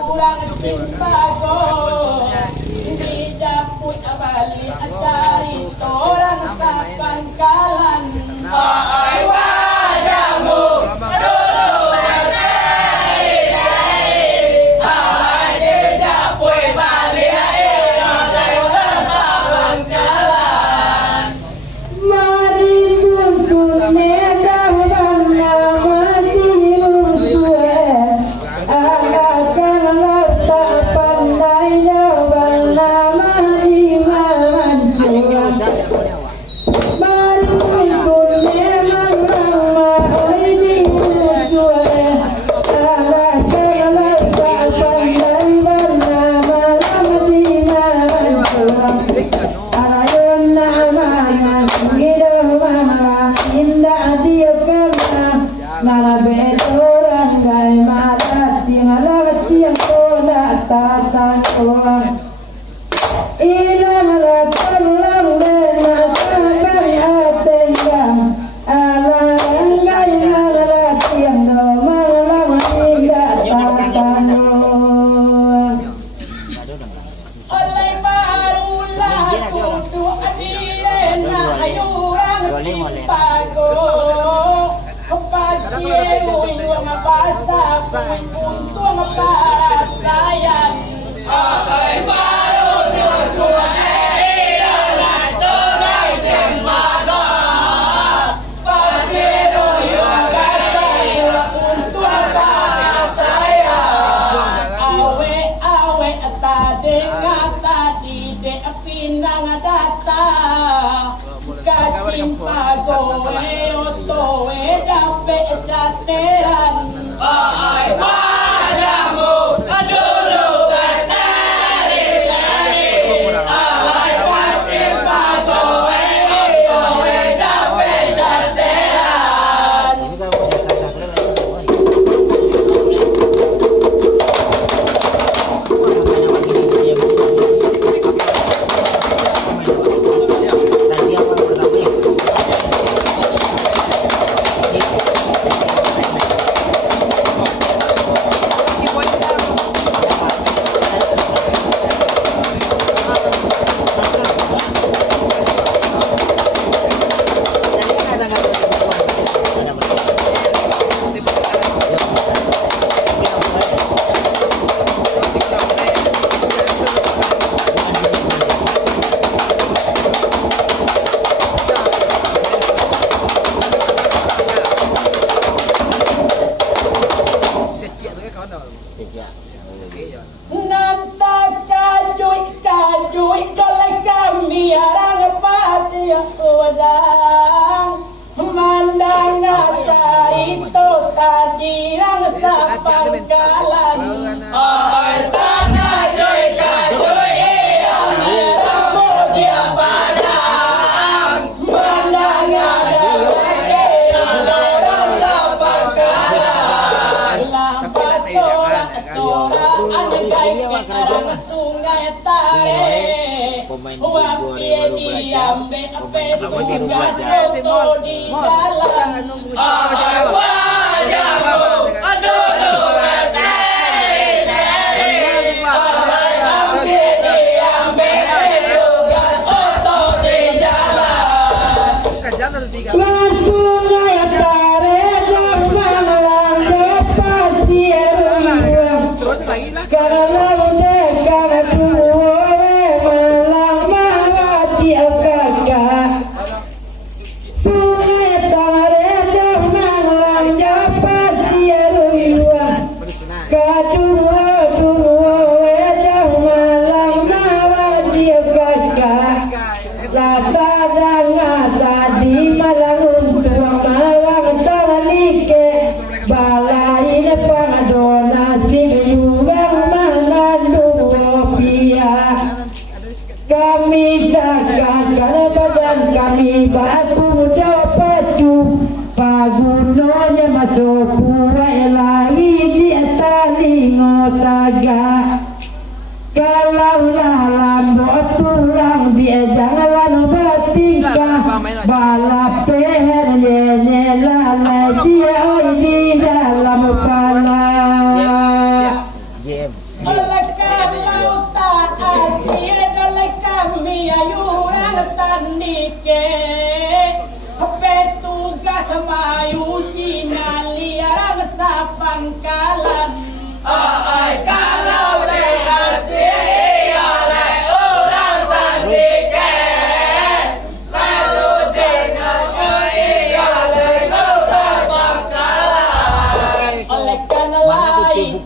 kurang cimpago di dapur abali acari orang sapan kalan ai wajamu dulu besai ai di dapur bali orang sapan kalan mari kumpul nedang kalau dalam doa tulang dia jangan batika balap peher dia di dalam kepala ม oleh lautan Asia oleh kami ayuran tandike petugas mayu Cina liar sapangkalan kalau de Asia oleh orang tandike lalu dengan oleh sapangkalan oleh karena lain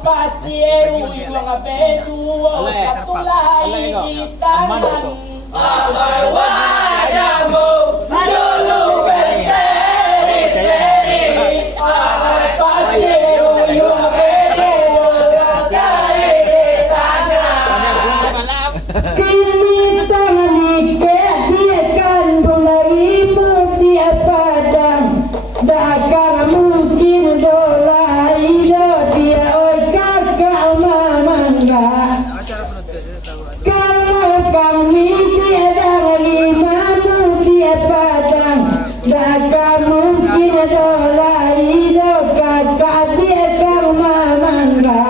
Pasieru yung abedu katulay itangan Abay wajamu Malulu berseri Abay pasieru yung abedu katulay itangan Kini tangan diketiakan mulai dia padang dagang mungkin dolai dia kalau kami tiada lima dia padang dagang mungkin dolai kakak dia kamu mangga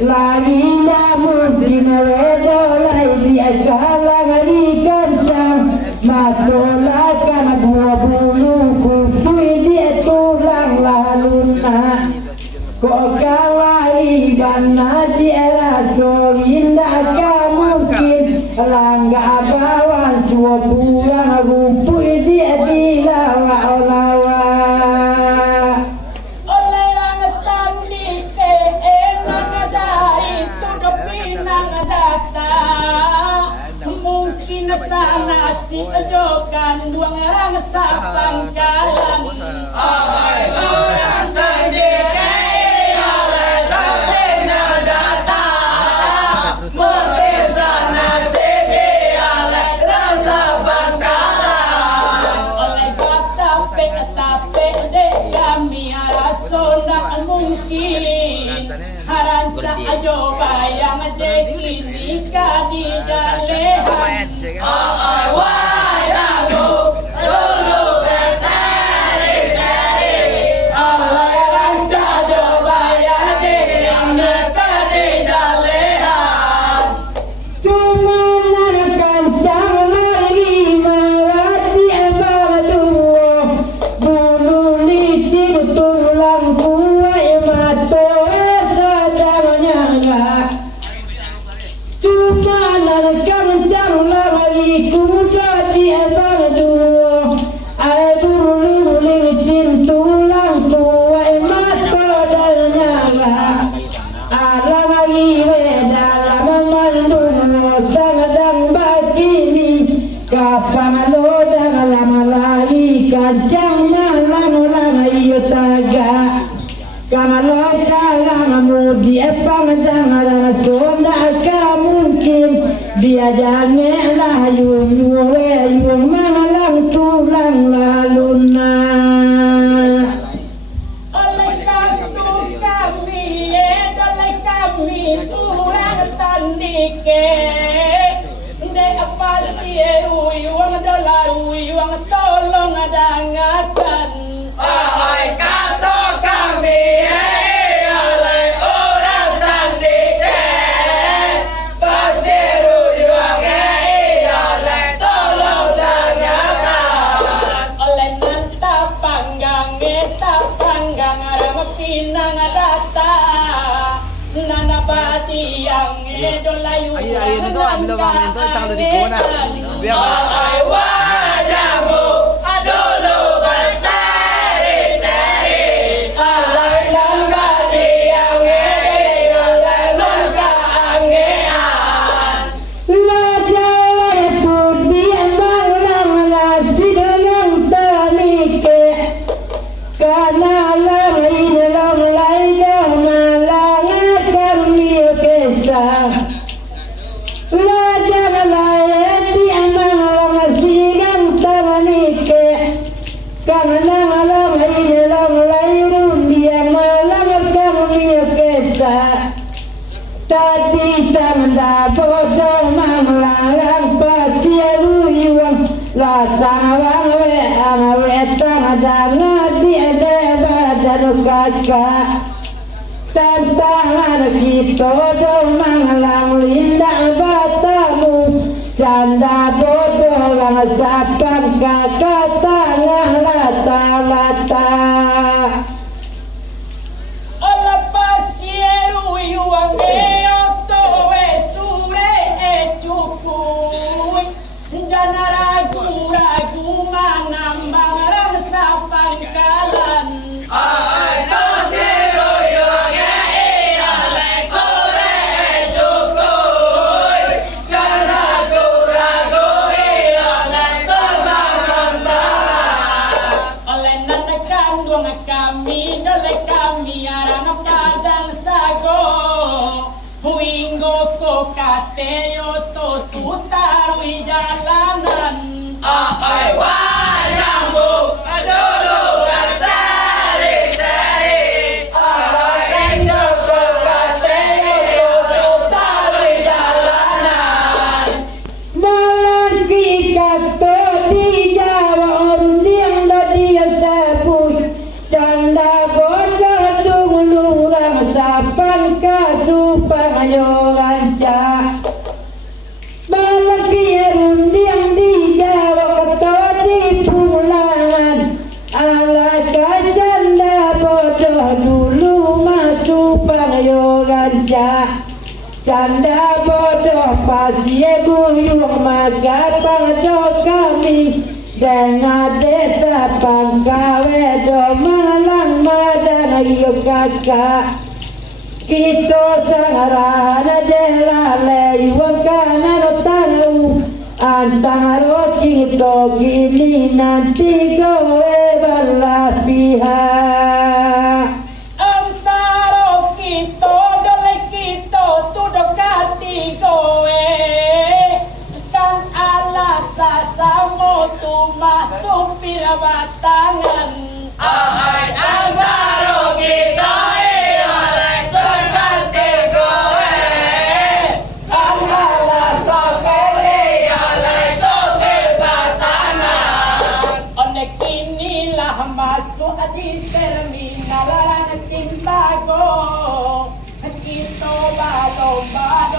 lagi dah mungkin dolai dia kalang di kandang masalah karena dua bulu kusui dia tulang lalu nak kok kawai bana dia indah mungkin langga bawan tua pulang rumpui dia di lawa-lawa oleh rangetan di enang dari itu pinang data mungkin sana si ejokan buang rang sapang jalan orang tandike Haranta ayo bayang jeki jika di jalehan wayamu dulu berseri-seri haranta ayo bayang jeki di jalehan cuma narakan lagi mawati abadu bulu licin tulang kuai mato cuma narkam jam lagi kuda dia badu ai bulu licin tulang kuai mato dalnya ala lagi dalam mandung sang begini kapan lo dalam lagi kacang malam lagi taga kalau tanganmu dia panjang sonda mungkin dia janganlah yung malang tulang laluna oleh kami tulang tandike de pasieru yung dolaru yung tolong adangakan ai kato kami oleh orang tandike pasieru yung oleh tolong dangakan oleh nanta panggang ram pinang data nanabati yang edolayu ayun ito ang lawang ito tanglo di ko na ay wajamu adolo berseri-seri alay langga yang oleh langga angean lajai putih malam nasi dalam tanike karena lain dalam lain malang kami kesah lajai lain yang malang sidang tanike karena malam dalam lain dia malang kami kesah tadi tanda bodoh manglarang pasieru yuang latang wang we ang wetang dana dia kakak tantangan kita domang lang linda batamu canda bodoh lang sapan kakak tengah lata-lata Alla pasieru yuangeo towe sure cukui Jana ragu-ragu manambang rasa pangkalan kami dole kami arang padang sago huinggo ko kateo to tutarui jalanan Ay wayangmu adulu berseri-seri Ayenggo ko kateo tutarui jalanan Malaki kato di Jawa undiang do dia sebut canda bodoh dulu lang sapan kasupang ayo lancar Malaki undiang di Jawa kato di pulangan ala canda bodoh dulu masupang ayo lancar canda bodoh pasie guyung maka pangdo kami dengan desa pangkawe do malang madang ayo kakak kita sangarana jelale wakana no tanu antara kita kini nanti kowe belah pihak antaro kita dole kita tudokati kowe kan ala sasamo tu masuk pirabatangan Ay antaro kita oleh terganti kowe Angkala sokeli oleh sokil batangan Onek inilah masuk di terminal Cimbago Kita lomba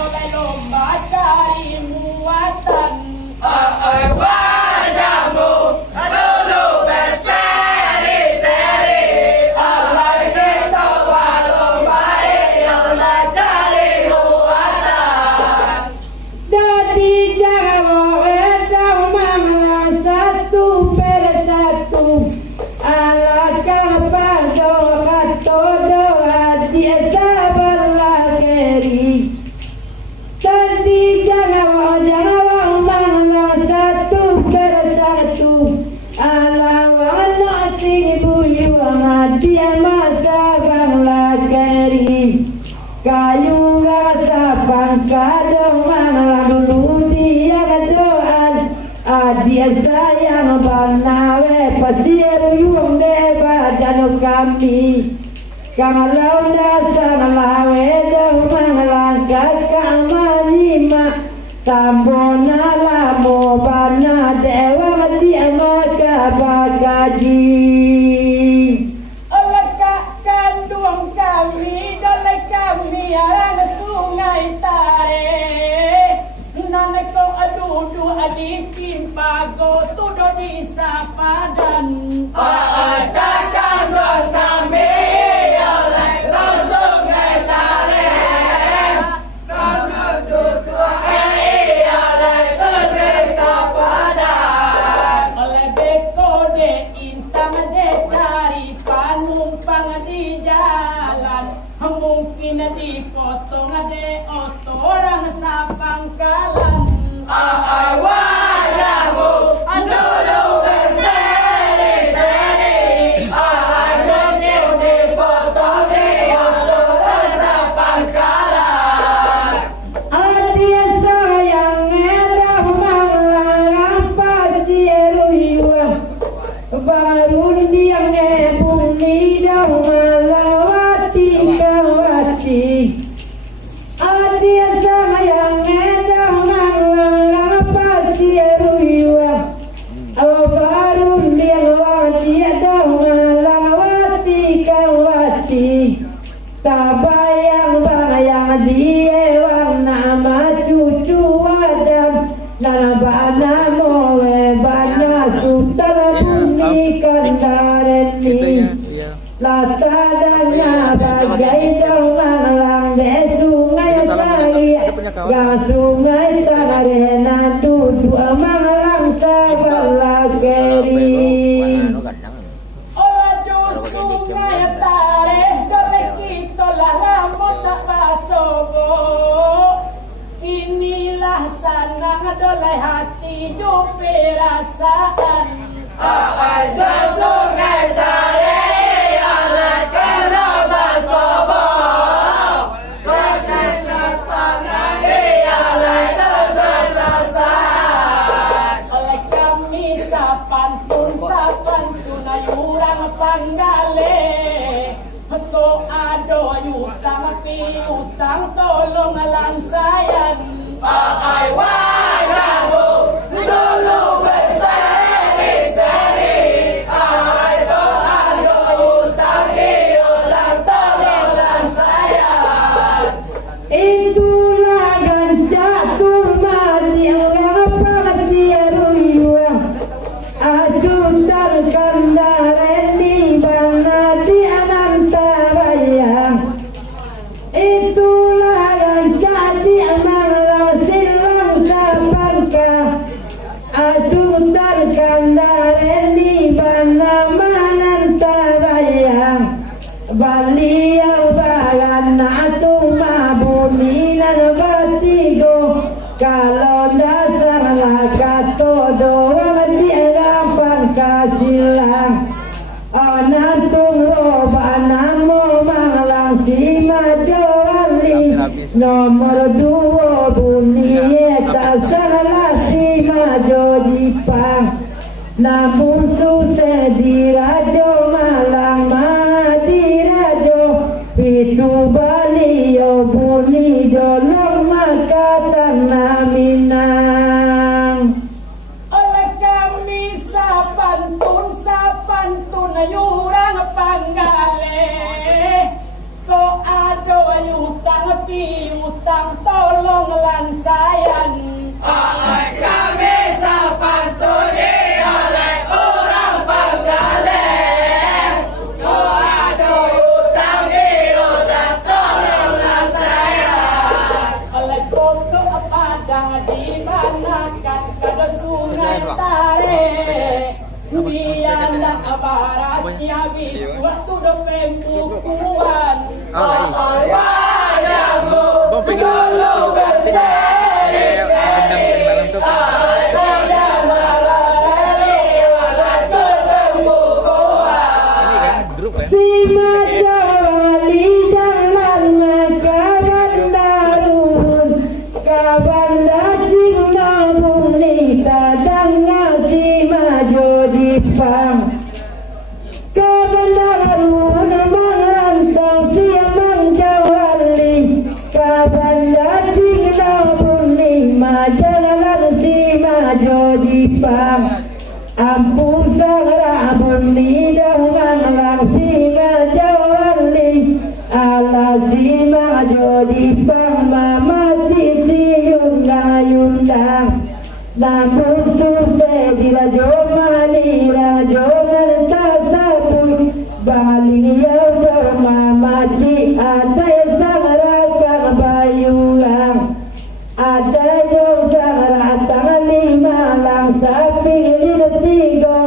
cari muatan Ay wayangmu adulu berseri-seri Alay kita walombai oleh cari muatan dari Jawa edang manglang satu per satu ala kapal do kato do hati sabar lageri dari Jawa manglang satu per satu ala wana seribu yuang hati masa bang lageri kayu rasa pangkadong manglang dulu dia doan adia sayang banawe pasir yung deba dano kami kalau dasar lawe dong manglang kakak malima sambona lamo bana dewa dia maka bagaji Lekak kandung kami dole kami arang sungai tare Nane kong adudu adi Cimbago tudo di Sapadan Ay kakandong kami oleh sungai tare Kami duduk oleh desa Padang Oleh beko de intang de cari panumpang di jalan Mungkin dipotong de orang sapangkalan Ay wayangmu adulu berseri-seri Ay mungkin dipotongi untuk rasa pangkalan adia sayang edah manglang pasir yuang baru dia bumi dah malawati kawati adia sayang edah Bayang-bayang diewang nama cucu Adam Nana moe banyak sultan bunyi kandareni Lata dan bagai dorang lang de sungai tali Gang sungai tarena tutu amang lang sabala keri Ola jo sungai tare dole kita lah tak basobo Inilah sanang dolai hati jo perasaan Aja sungai tare ala kena basobo Kena sana ala berasaan Oleh kami sapantun ayurang panggale Ko ado yutang piutang tolong lansayan Ay wajahmu dulu berseri-seri Ay Tuhan utang iulang tolonglah saya Itulah ganjatul mati orang pasiruyuang Ajutan kandareni bana diananta bayang Itulah yang jadi amalan silang sabangka Ajutan kandareni bana mananta bayang Baliau bagan atung mabumi dan batigo Kalau dasar lakato doang tiada pangkasilang Anatung roba namo manglang sima jawali Nomor 2 bunyi tak salah sima jodipang Namun susah dirajo malang Pitu balio bunyi jolong makatan naminang Oleh kami sapantun ayurang panggale Ko ado yutang piutang tolong lansayan Ay kami sapantuni oleh orang Panggalen Ada utang iulang tolonglah saya Oleh kono padang di mana kan kada sungai tare Biarlah barasnya habis waktu dopem bukuan Ay wajahmu dulu berseri-seri Ay Tuhan berseri oleh berbukuan Si majawali jalan kaban darun Kaban daging nabung ni kadang si majo dipang Kaban darun mangrantang si mangjawali Kaban daging nabung ni majalan si majo dipang Ampun sarabun ni dahang lang sima jawali Ala sima jodi pang mama sisi yundang Namun susah dirajo mani rajo nantasapun Baliau mama si ada sang rakang bayulang Ada yang sang lima lang sapi tiga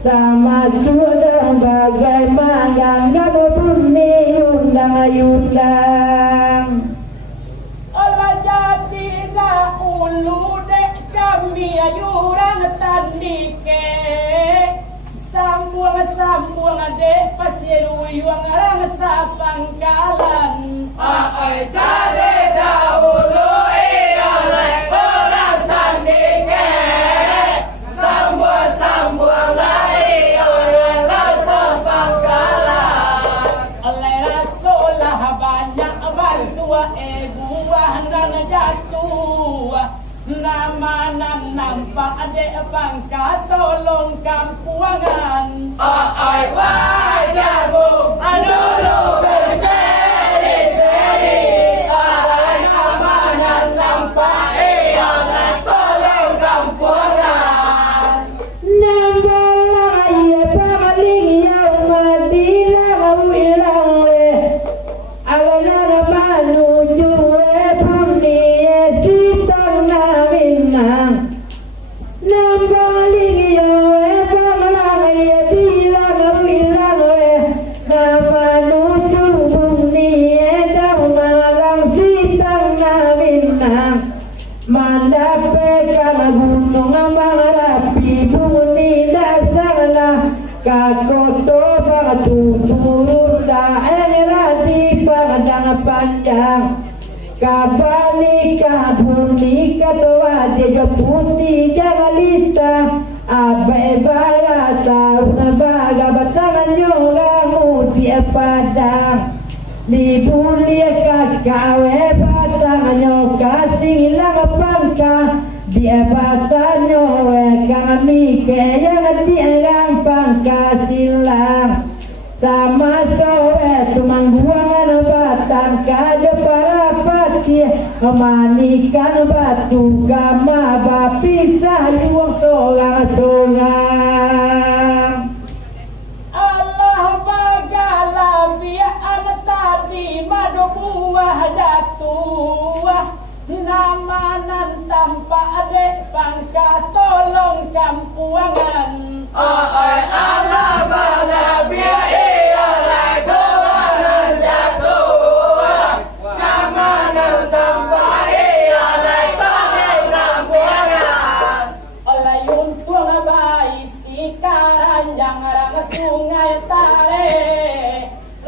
sama sudah bagaimana ngapun ni undang-undang Olah jadi na ulu dek kami ayurang tandike Sambung dek pasiruyuang arang sapangkalan Ay jadi dahulu oleh orang tandike Sambung lagi oleh rasa Pangkalan Oleh rasulah banyak bantua buah nan jatuh Nama nampak adek bangka tolong kampuangan Ay wajahmu dulu berseri Bunda Erati padang panjang Kabalika bunika toa dia putih jagalita abai barata baga batangan nyolamu dia padang dibulia kakawe batangan nyokasi lang pangka dia batanyo kami kaya tiang pangka silang sama sore tumangguangan batang kada para pati manikan batu gama bapisah yuang solang-solang Allah bagala bi'an tadi madu buah jatuh namanan tanpa adek pangka tolong kampuangan Oi Allah bala biar ia lai keluaran jatuh Nama tanpa ia lai tolong kampuangan oleh untung bayi sikaran yang arang sungai tare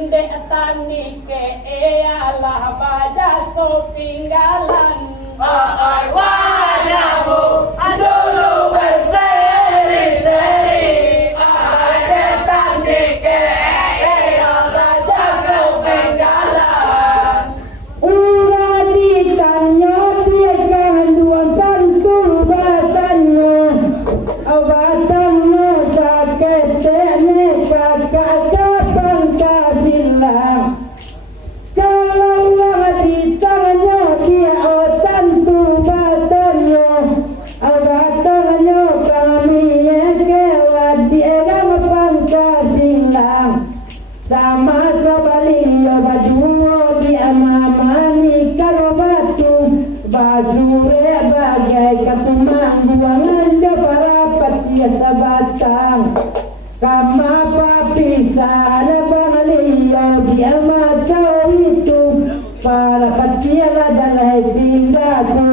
dek tani ke ialah baja sopinggalan Oi wajabu dulu berseri-seri Oi detan dike ia lai jatuh penggalan Ura ditanyo dia kanduan tantu batanyo awatanyo sakit tene kakak kapang kasilang kalau ditanyo dia tantu batanyo awatanyo kami kewat dia dalam kasilang sama sabalio bajuo di amamani karo batu basure bagai katumang buangan dia para patia sabatang kama papisah na bangalio dia masau itu para patia la dalai tinggal